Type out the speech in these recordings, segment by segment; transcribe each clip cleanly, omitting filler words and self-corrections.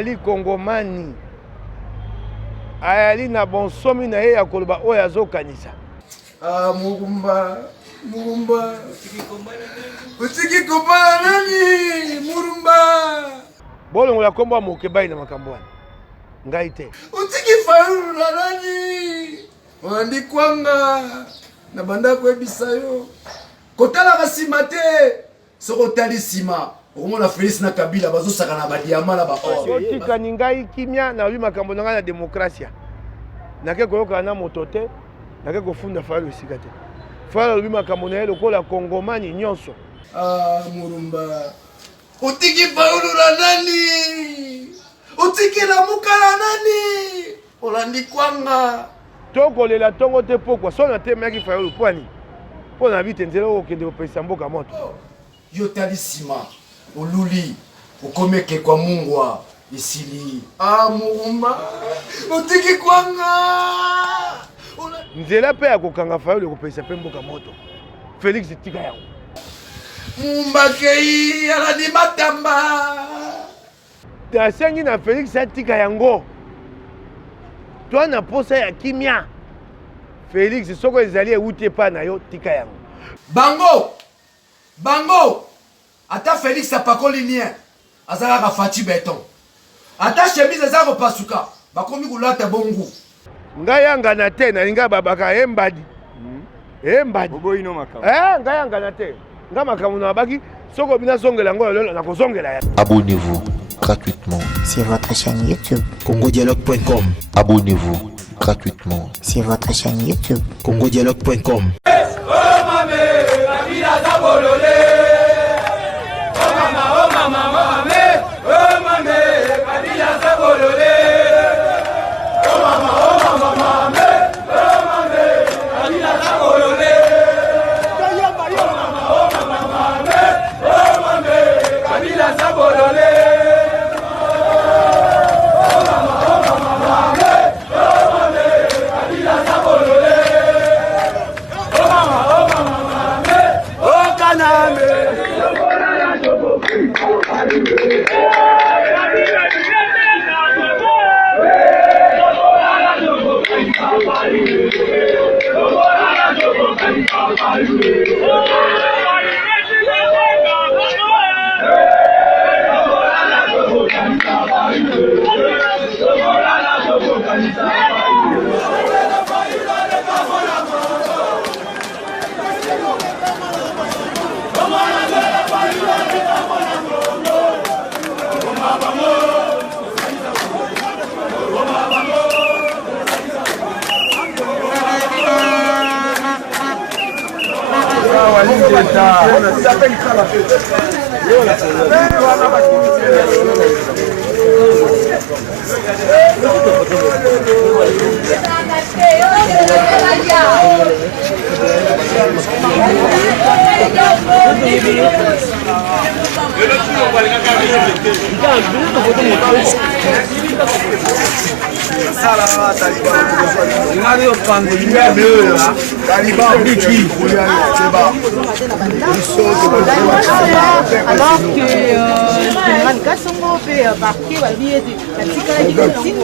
azali Kongomani. Ayali na bonsomi na ye ya koloba oyo azokanisa. Murumba. Utiki kombala nani? Murumba. Bolongo la kombo mokebai na makambo wana. Ngai te. Utiki Fayulu na nani? Wandi kwanga na banda kwebisa yo. Kotala kasima te. Soko tali sima. Omona Félix na Kabila bazosaka na badiama na ba or. Tika ningai kimia na wi makambo na na demokrasia. Nake koyoka na motote, nake kofunda Fayulu sikate. Fayulu wi makambo na lokola Kongomani nyonso. Murumba. Utiki Fayulu na nani? Utiki la mukala nani? Olandi kwanga. Toko lela tongo te pokwa sona te meki Fayulu pwani. Pona bite nzelo okende opesa mboka moto. Yo tali sima. Oluli ukomeke kwa mungwa isili. Murumba. Utiki kwanga. Nzela pe ya kokanga Fayulu kopesa pe mboka moto. Félix tika yango. Mumbakei aladi matamba. Tasengi na Félix atika yango. Toi na posa ya kimia. Félix soko ezali euti pa na yo tika yango. Bango. Ata Félix apakoli nien. Azalaka fati beton. Ata chemise ezako pasuka. Bakomi kulata bongo. Ngai yanga na te na linga babaka embadi. Embadi. Oboino makamo. Ngai yanga na te. Nga makambo na baki soko bina zongela ngo lelo na kozongela ya. Abonnez-vous gratuitement sur votre chaîne YouTube congodialogue.com. Abonnez-vous gratuitement sur votre chaîne YouTube congodialogue.com.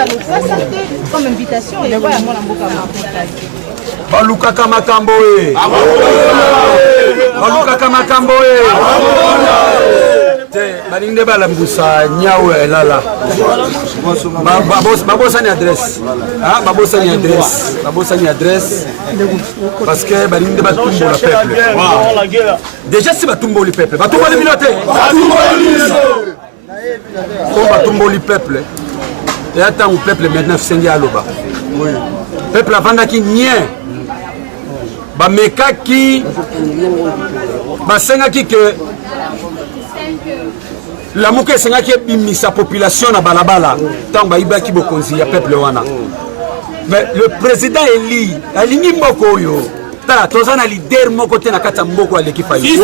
Alors que comme invitation et voilà mon Balukaka makambo e. Balukaka makambo e. Te balinde balambusa nyawe elala. Babosa ni adresse. Ah babosa ni adresse. Babosa ni adresse parce que balinde batumbo la peuple. Déjà si batumbo le peuple. Batumbo le milote. Comme batumbo le peuple. Et attends au peuple maintenant sengi aloba. Oui. Peuple avanda ki nien. Bameka ki basenga ki que la muke senga ki bimisa population na balabala tant ba ibaki bokonzi ya peuple wana. Mais le président Eli alingi mboko yo tala tozana leader moko te na kata mboko aleki fayi.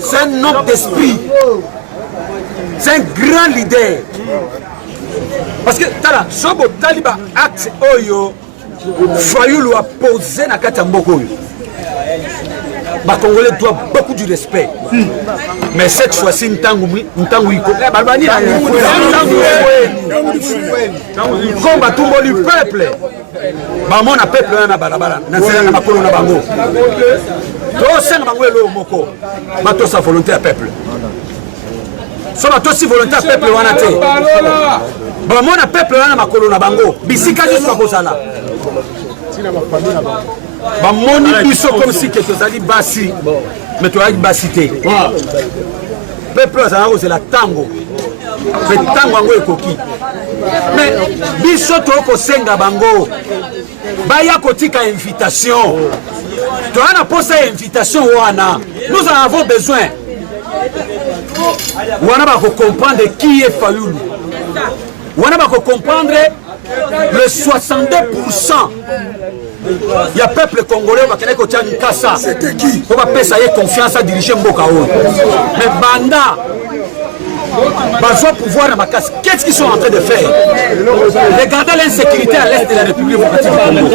C'est un homme d'esprit. C'est un grand leader. Parce que tala sobo taliba acte oyo Fayulu a posé na kata mboko yo. Les Congolais doivent beaucoup du respect. Mais cette fois-ci, combat tout le peuple. Bamon a peuple na balabala na zela na makolo na bango. To senga bango elo moko. Bato sa volonté à peuple. So bato si volonté à peuple wana te. Bamon a peuple na makolo na bango. Bisika jusqu'à kozala. Bamoni biso comme si que tozali basi. Mais tu as basi te. Peuple za c'est la tango. Mais tango ngo ekoki. Mais biso to ko senga bango. Baya kotika invitation. Tu as na posa invitation wana. Nous en avons besoin. Wana ba ko comprendre qui est Fayulu. Wana ba ko comprendre le 62%. Il y a peuple congolais qui a été Kassa. C'était qui? On va payer sa confiance à diriger Mboka. Mais Banda, besoin de pouvoir à ma casse. Qu'est-ce qu'ils sont en train de faire? Regardez l'insécurité à l'est de la République démocratique du Congo.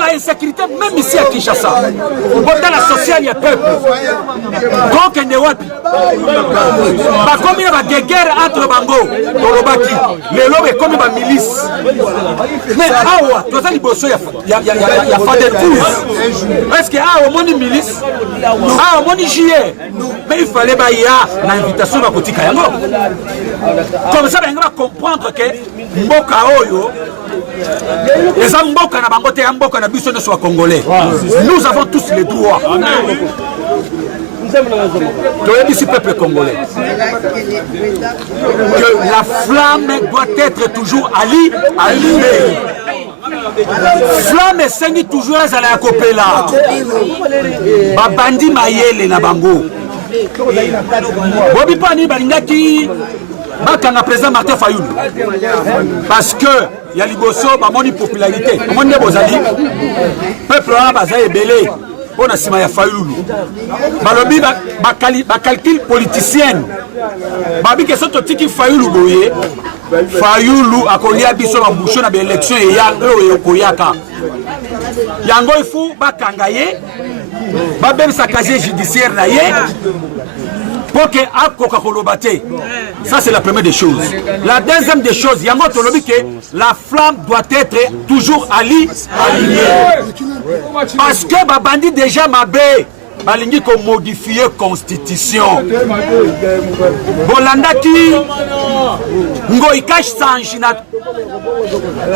La insécurité, même ici à Kinshasa. La sociale, il y a peuple. Donc, il y a des guerres entre Bango, Torobaki, les lobes comme une milice. Mais awa, tu as dit que il y a pas de pouce. Est-ce que au monde milice, au monde JE, mais il fallait une invitation à Kotika Yango. Comme ça, on va comprendre que Mboka Oyo, les Mboka na Bango te Mboka na biso ne soit congolais. Nous avons tous les droits. Tu es ici peuple congolais. Que la flamme doit être toujours allumée. Flamme sengi toujours à la copela. Babandi mayele na bango. Bobi pani balingaki bakanga président Martin Fayulu. Parce que il y a liboso bamoni popularité. Bamoni bozali. Peuple là baza ebele. On a sima ya Fayulu. Balobi ba calcul politicien. Babi que soto tiki Fayulu boye. Fayulu akolia biso ba bouchon na élection et ya oyo koyaka. Yango ifu bakanga ye. Ba bem sa casier judiciaire na ye. Pour que akoka kolobate. Ça c'est la première des choses. La deuxième des choses, yango tolobi que la flamme doit être toujours allumée. Parce que babandi déjà mabé. Balingi ko modifier constitution. Bolanda ki Ngoi cache sangi na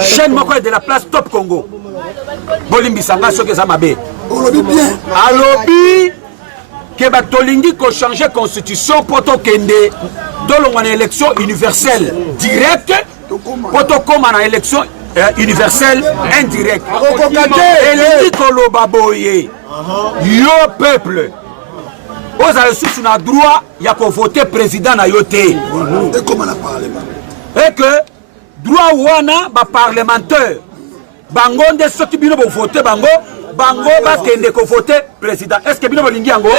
chaîne moko de la place Top Congo. Bolimbi sanga soke za mabe. Alobi que batolingi ko changer constitution poto kende dolonga na élection universelle directe poto koma na élection universelle indirecte. Elingi koloba boye. Yo peuple, vous avez sous le droit de voter président na yote. Et que droit wana ba parlementaire bango nde soki bino bo voter bango ba kende ko voter président. Est-ce que bino bo lingi yango?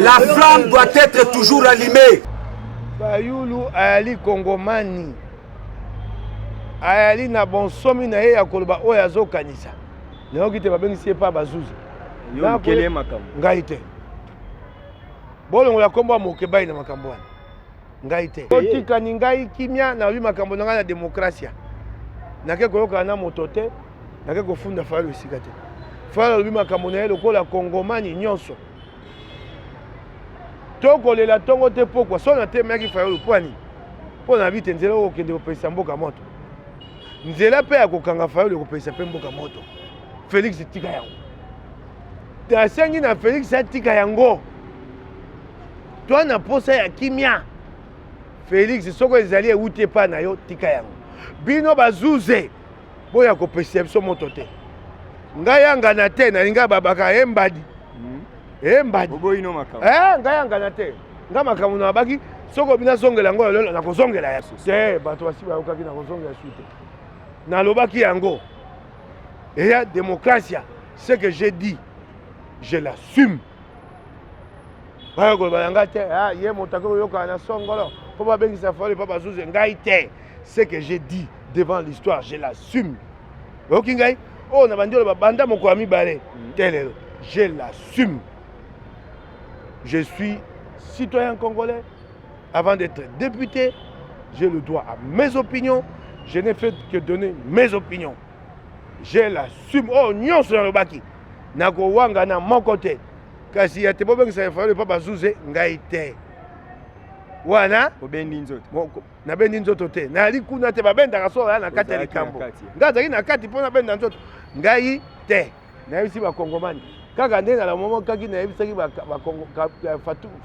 La flamme doit être toujours allumée. Fayulu ali Kongomani. Ayali na bonsomi na ye ya koloba oyo azokanisa. Nayoki te babengisi pa bazuzi. Yo kele makambo. Ngai te. Bolongo la kombo mokebai na makambo wana. Ngai te. Otika ni ngai kimia na wi makambo na ngai na demokrasia. Nake koyoka na moto te, nake kofunda Fayulu esika te. Fayulu wi makambo na ye lokola Kongomani nyonso. Toko lela tongo te pokwa sona te meki Fayulu pwani. Pona bite nzela okende kopesa mboka moto. Nzela pe ya kokanga Fayulu kopesa pe mboka moto. Félix tika yango. Tasengi na Félix tika yango. Toi na posa ya kimia. Félix soko ezali euti pa na yo tika yango. Bino bazuze boya kopesa biso moto te. Ngai yanga na te na linga babaka embadi. Embadi. Boboino makamo. Ngai yanga na te. Nga makamo na baki soko bina songela ngo lelo na kozongela ya. Te bato basiba yokaki na kozongela sute. Na lobaki yango. Et la démocratie, ce que j'ai dit, je l'assume. baya koloba nga te ye moto akoyoka na songolo mpo babengisa Fayulu mpo bazuze ngai te. Ce que j'ai dit devant l'histoire, je l'assume. Ok ngai oh na bandi oloba banda moko ya mibale te lelo, je l'assume. Je suis citoyen congolais. Avant d'être député, j'ai le droit à mes opinions. Je n'ai fait que donner mes opinions. Je l'assume. Oh, nyonso na lobaki. Nako wanga na mon côté. Kasi ya te bobengisa Fayulu papa zuze ngai te. Wana obendi nzoto. Na bendi nzoto te. Na likuna te babenda kasola na kati ya likambo. Ngazaki na kati pona benda nzoto. Ngai te. Na yebisi ba kongomani. Kaka ndenge na momo kaki na yebisaki ba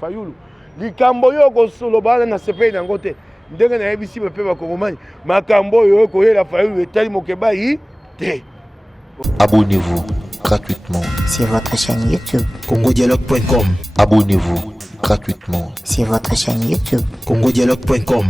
Fayulu. Likambo yo kosoloba na CPI nango te. Ndenge na yebisi ba pe ba kongomani. Makambo yo koyela Fayulu etali mokeba yi te. Abonnez-vous gratuitement Sur votre chaîne YouTube. congodialogue.com. Abonnez-vous gratuitement Sur votre chaîne YouTube. congodialogue.com.